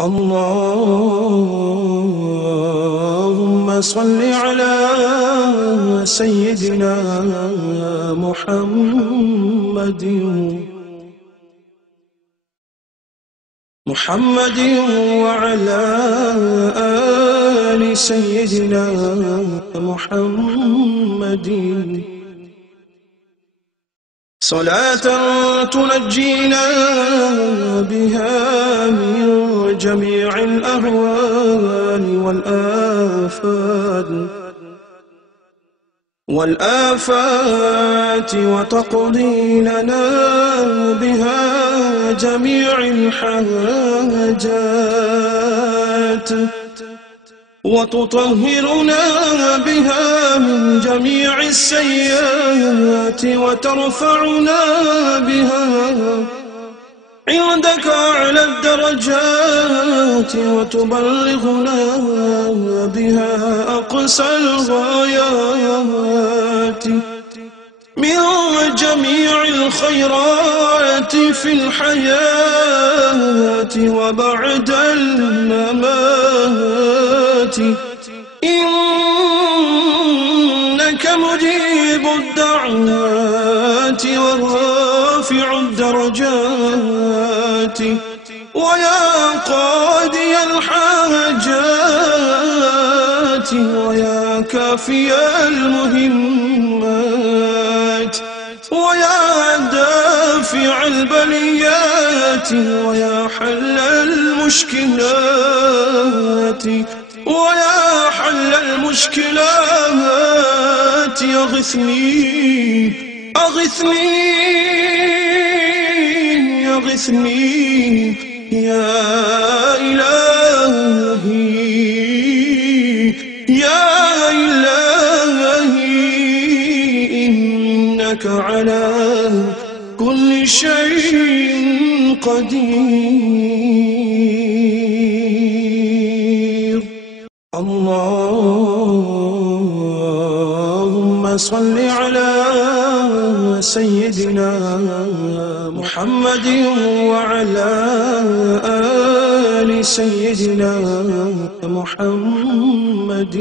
اللهم صل على سيدنا محمد وعلى آل سيدنا محمد صلاة تنجينا بها من جميع الأهوال والآفات وتقضي لنا بها جميع الحاجات وتطهرنا بها من جميع السيئات وترفعنا بها عندك أعلى الدرجات وتبلغنا بها أقصى الغايات من جميع الخيرات في الحياة وبعد الممات إنك مجيب الدعوات ورافع الدرجات ويا قاضي الحاجات ويا كافي المهمات ويا دافع البليات ويا حل المشكلات أغثني يا إلهي إنك على كل شيء قدير. اللهم صل على سيدنا محمد وعلى آل سيدنا محمد